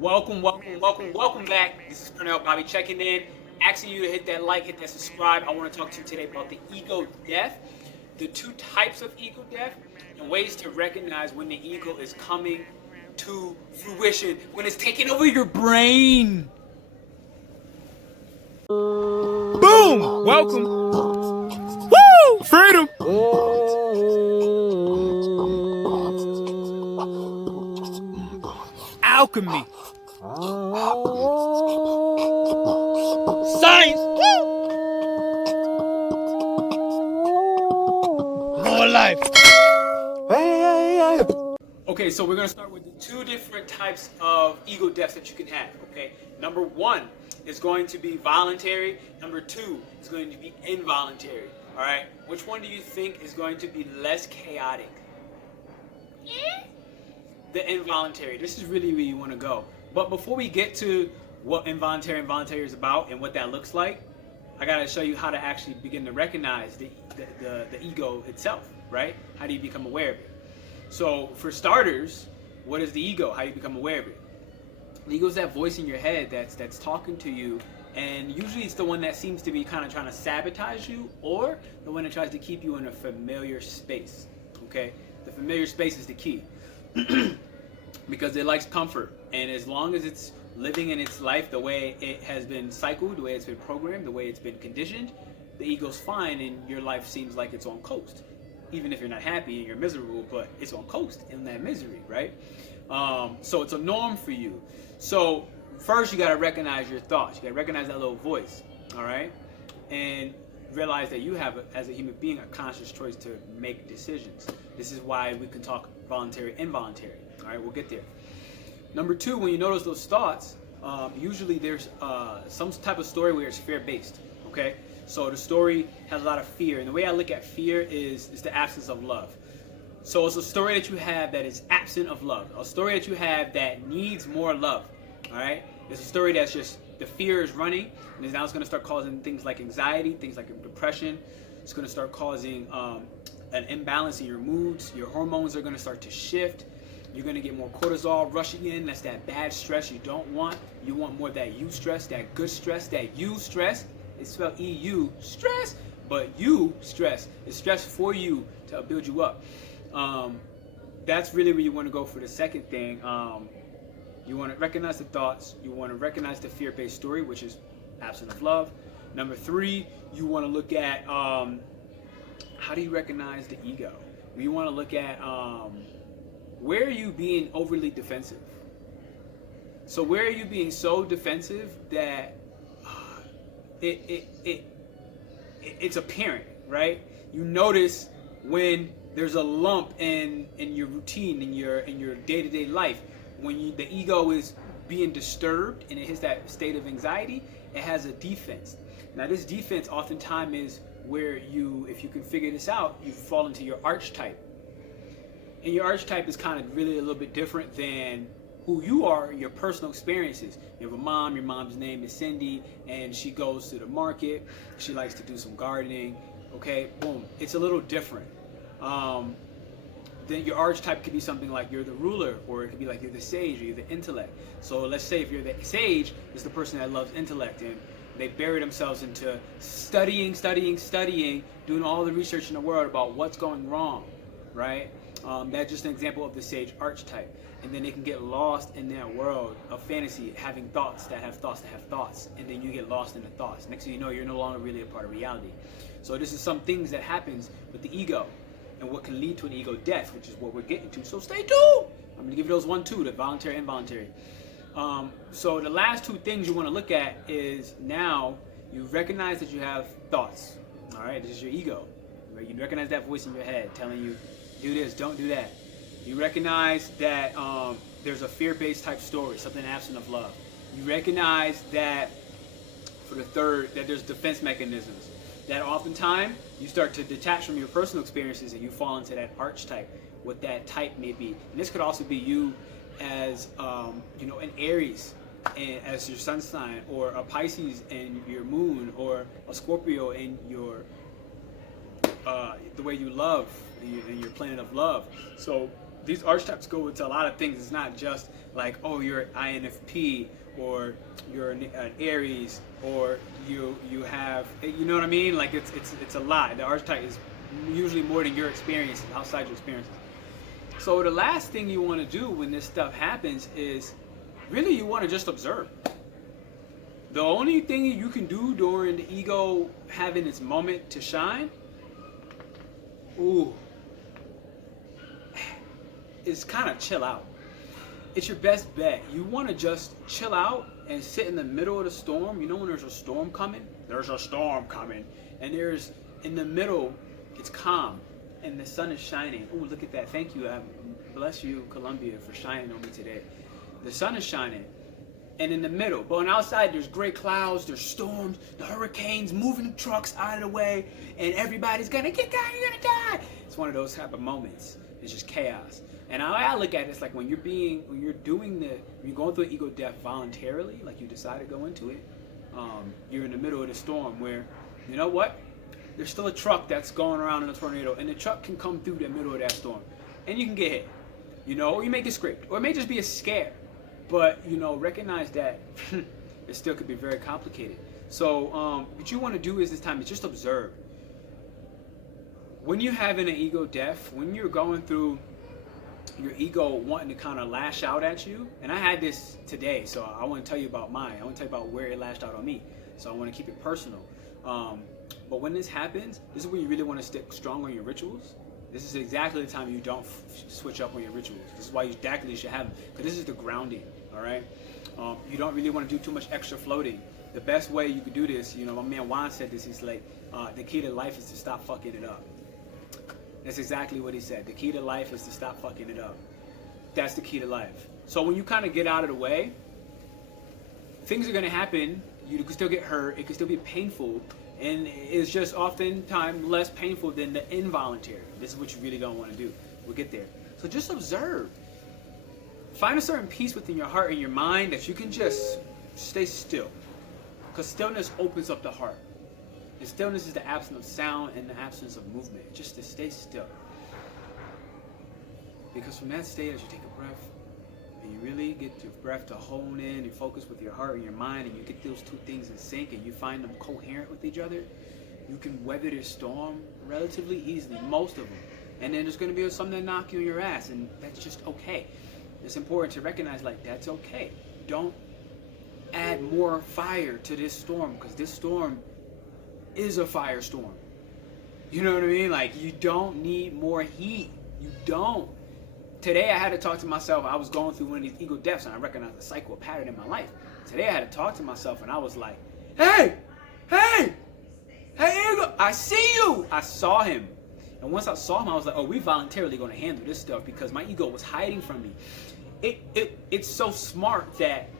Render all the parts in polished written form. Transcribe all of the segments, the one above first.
Welcome back. This is PernellBobby checking in, asking you to hit that like, hit that subscribe. I want to talk to you today about the ego death, the two types of ego death, and ways to recognize when the ego is coming to fruition, when it's taking over your brain. Boom! Welcome. Woo! Freedom! Alchemy. Science. More life. Okay, so we're going to start with the two different types of ego deaths that you can have, okay? Number one is going to be voluntary. Number two is going to be involuntary, all right? Which one do you think is going to be less chaotic? The involuntary. This is really where you want to go. But before we get to what involuntary and voluntary is about and what that looks like, I got to show you how to actually begin to recognize the ego itself, right? How do you become aware of it? So for starters, what is the ego? How do you become aware of it? The ego is that voice in your head that's talking to you, and usually it's the one that seems to be kind of trying to sabotage you, or the one that tries to keep you in a familiar space, okay? The familiar space is the key. Because it likes comfort, and as long as it's living in its life the way it has been cycled, the way it's been programmed, the way it's been conditioned, the ego's fine and your life seems like it's on coast. Even if you're not happy and you're miserable, but it's on coast in that misery, right? So it's a norm for you. So first you got to recognize your thoughts. You got to recognize that little voice, all right? And realize that you have, as a human being, a conscious choice to make decisions. This is why we can talk voluntary, involuntary. All right, we'll get there. Number two, when you notice those thoughts, usually there's some type of story where it's fear-based, okay? So the story has a lot of fear, and the way I look at fear is the absence of love. So it's a story that you have that is absent of love, a story that you have that needs more love, all right? It's a story that's just, the fear is running, and now it's going to start causing things like anxiety, things like depression. It's going to start causing an imbalance in your moods. Your hormones are going to start to shift. You're going to get more cortisol rushing in. That's that bad stress you don't want. You want more of that you stress, that good stress, that you stress. It's spelled E-U, stress, but you stress. It's stress for you to build you up. That's really where you want to go for the second thing. You want to recognize the thoughts. You want to recognize the fear-based story, which is absent of love. Number three, you want to look at how do you recognize the ego? You want to look at where are you being overly defensive? So where are you being so defensive that it's apparent, right? You notice when there's a lump in your routine, in your day-to-day life, when the ego is being disturbed and it hits that state of anxiety, it has a defense. Now this defense oftentimes is where you, if you can figure this out, you fall into your archetype. And your archetype is kind of really a little bit different than who you are, your personal experiences. You have a mom, your mom's name is Cindy, and she goes to the market, she likes to do some gardening, okay, boom. It's a little different. Then your archetype could be something like you're the ruler, or it could be like you're the sage, or you're the intellect. So let's say if you're the sage, it's the person that loves intellect, and they bury themselves into studying, doing all the research in the world about what's going wrong, right? That's just an example of the sage archetype. And then they can get lost in that world of fantasy, having thoughts that have thoughts that have thoughts, and then you get lost in the thoughts. Next thing you know, you're no longer really a part of reality. So this is some things that happens with the ego, and what can lead to an ego death, which is what we're getting to. So stay tuned. I'm gonna give you those 1, 2, the voluntary, involuntary. So the last two things you want to look at is, now you recognize that you have thoughts. All right, this is your ego. Right? You recognize that voice in your head telling you, do this, don't do that. You recognize that there's a fear-based type story, something absent of love. You recognize that, for the third, that there's defense mechanisms. That oftentimes you start to detach from your personal experiences and you fall into that archetype, what that type may be. And this could also be you as, an Aries and as your sun sign, or a Pisces in your moon, or a Scorpio in your the way you love, in your planet of love. So these archetypes go into a lot of things. It's not just like, oh, you're an INFP, or you're an Aries, or you have, you know what I mean? Like it's a lot. The archetype is usually more than your experiences, outside your experiences. So the last thing you want to do when this stuff happens is really you want to just observe. The only thing you can do during the ego having its moment to shine, is kind of chill out. It's your best bet. You want to just chill out and sit in the middle of the storm. You know when there's a storm coming? There's a storm coming. And there's, in the middle, it's calm. And the sun is shining. Oh, look at that. Thank you. Bless you, Columbia, for shining on me today. The sun is shining. And in the middle, but on the outside, there's gray clouds, there's storms, the hurricanes, moving trucks out of the way, and everybody's gonna get down, you're gonna die. It's one of those type of moments. It's just chaos. And I look at it, it's like when you're going through an ego death voluntarily, like you decide to go into it, you're in the middle of the storm where, you know what? There's still a truck that's going around in a tornado, and the truck can come through the middle of that storm, and you can get hit, or you may get scraped, or it may just be a scare. But, recognize that it still could be very complicated. So what you want to do is this time is just observe. When you're having an ego death, when you're going through your ego wanting to kind of lash out at you, and I had this today, so I want to tell you about mine. I want to tell you about where it lashed out on me. So I want to keep it personal. But when this happens, this is where you really want to stick strong on your rituals. This is exactly the time you don't switch up on your rituals. This is why you definitely should have them, because this is the grounding, all right? You don't really want to do too much extra floating. The best way you could do this, my man Juan said this, he's like, the key to life is to stop fucking it up. That's exactly what he said. The key to life is to stop fucking it up. That's the key to life. So when you kind of get out of the way, things are going to happen. You can still get hurt. It can still be painful. And it's just oftentimes less painful than the involuntary. This is what you really don't want to do. We'll get there. So just observe. Find a certain peace within your heart and your mind that you can just stay still. Because stillness opens up the heart. And stillness is the absence of sound and the absence of movement. Just to stay still. Because from that state, as you take a breath, and you really get your breath to hone in and focus with your heart and your mind, and you get those two things in sync and you find them coherent with each other, you can weather this storm relatively easily, most of them. And then there's going to be something that knock you on your ass, and that's just okay. It's important to recognize, like, that's okay. Don't add more fire to this storm, because this storm is a firestorm. You know what I mean? Like, you don't need more heat. You don't. Today I had to talk to myself. I was going through one of these ego deaths, and I recognized a cycle, a pattern in my life. Today I had to talk to myself, and I was like, hey, ego, I see you. I saw him. And once I saw him, I was like, oh, we voluntarily going to handle this stuff, because my ego was hiding from me. It's so smart that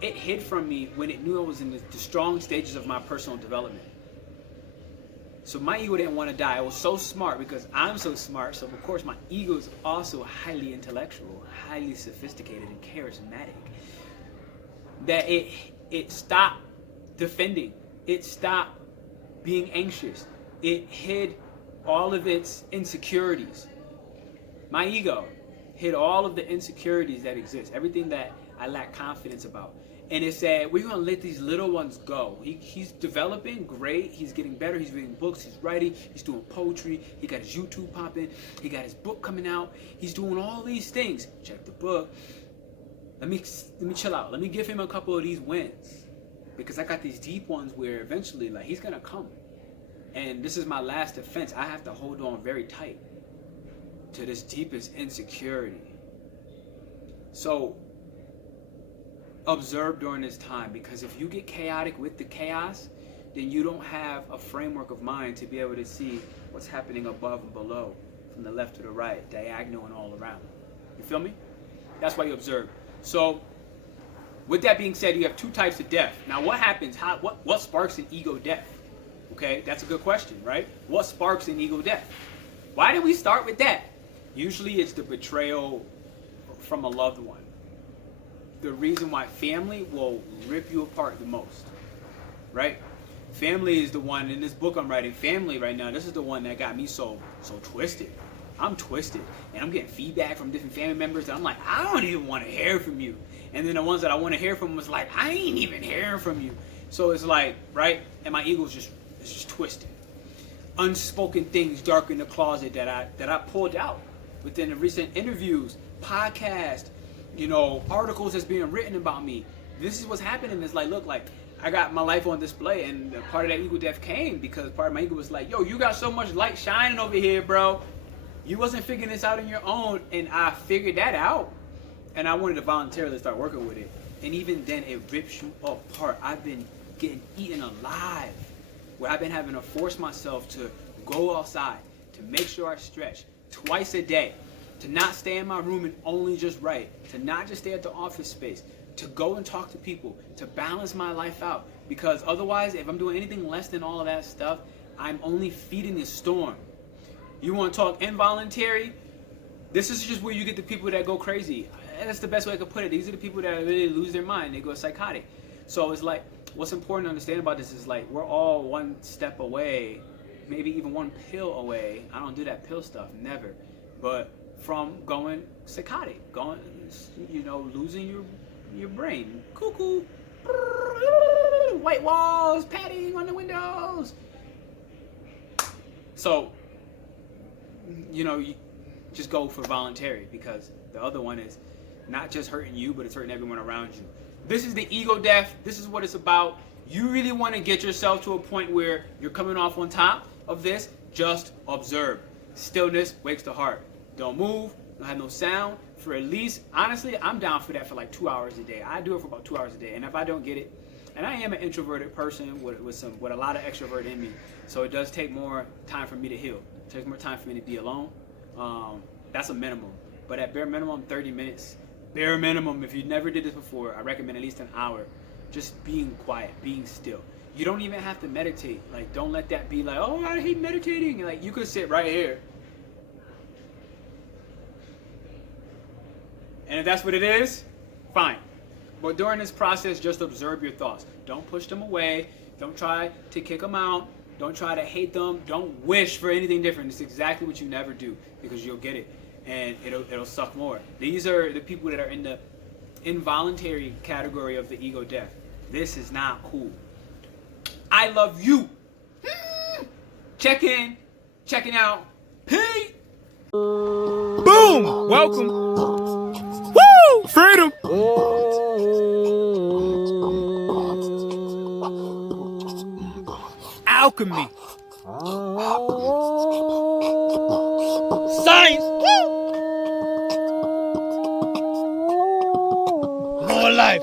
it hid from me when it knew I was in the strong stages of my personal development. So my ego didn't want to die. It was so smart because I'm so smart. So of course my ego is also highly intellectual, highly sophisticated, and charismatic. That it stopped defending. It stopped being anxious. It hid all of its insecurities. My ego hid all of the insecurities that exist. Everything that I lack confidence about. And it said, we're going to let these little ones go. He's developing great. He's getting better. He's reading books. He's writing. He's doing poetry. He got his YouTube popping. He got his book coming out. He's doing all these things. Check the book. Let me chill out. Let me give him a couple of these wins. Because I got these deep ones where eventually, like, he's going to come. And this is my last defense. I have to hold on very tight to this deepest insecurity. So observe during this time, because if you get chaotic with the chaos, then you don't have a framework of mind to be able to see what's happening above and below, from the left to the right, diagonal and all around. You feel me? That's why you observe. So with that being said, you have two types of death. Now what happens? What sparks an ego death? Okay, that's a good question, right? What sparks an ego death? Why did we start with that? Usually it's the betrayal from a loved one. The reason why family will rip you apart the most, right? Family is the one, in this book I'm writing, family right now, this is the one that got me so twisted. I'm twisted, and I'm getting feedback from different family members, and I'm like, I don't even want to hear from you. And then the ones that I want to hear from was like, I ain't even hearing from you. So it's like, right? And my ego is just twisted. Unspoken things dark in the closet that I pulled out within the recent interviews, podcasts, articles that's being written about me. This is what's happening. It's like, look, like I got my life on display, and part of that ego death came because part of my ego was like, yo, you got so much light shining over here, bro. You wasn't figuring this out on your own, and I figured that out, and I wanted to voluntarily start working with it. And even then, it rips you apart. I've been getting eaten alive, where I've been having to force myself to go outside, to make sure I stretch twice a day, to not stay in my room and only just write, to not just stay at the office space, to go and talk to people, to balance my life out. Because otherwise, if I'm doing anything less than all of that stuff, I'm only feeding the storm. You want to talk involuntary? This is just where you get the people that go crazy. That's the best way I could put it. These are the people that really lose their mind. They go psychotic. So it's like, what's important to understand about this is like, we're all one step away, maybe even one pill away. I don't do that pill stuff, never. But from going psychotic, losing your brain. Cuckoo. White walls, padding on the windows. So, you just go for voluntary, because the other one is not just hurting you, but it's hurting everyone around you. This is the ego death. This is what it's about. You really want to get yourself to a point where you're coming off on top of this. Just observe. Stillness wakes the heart. Don't move. Don't have no sound. For at least, honestly, I'm down for that for like 2 hours a day. I do it for about 2 hours a day. And if I don't get it, and I am an introverted person with a lot of extrovert in me, so it does take more time for me to heal. It takes more time for me to be alone. That's a minimum. But at bare minimum, 30 minutes. Bare minimum, if you never did this before, I recommend at least an hour. Just being quiet, being still. You don't even have to meditate. Like, don't let that be like, oh, I hate meditating. Like, you could sit right here. And if that's what it is, fine. But during this process, just observe your thoughts. Don't push them away. Don't try to kick them out. Don't try to hate them. Don't wish for anything different. It's exactly what you never do, because you'll get it. And it'll suck more. These are the people that are in the involuntary category of the ego death. This is not cool. I love you. Check in, checking out. Hey. Boom. Welcome. Woo! Freedom. Alchemy. Science. More life.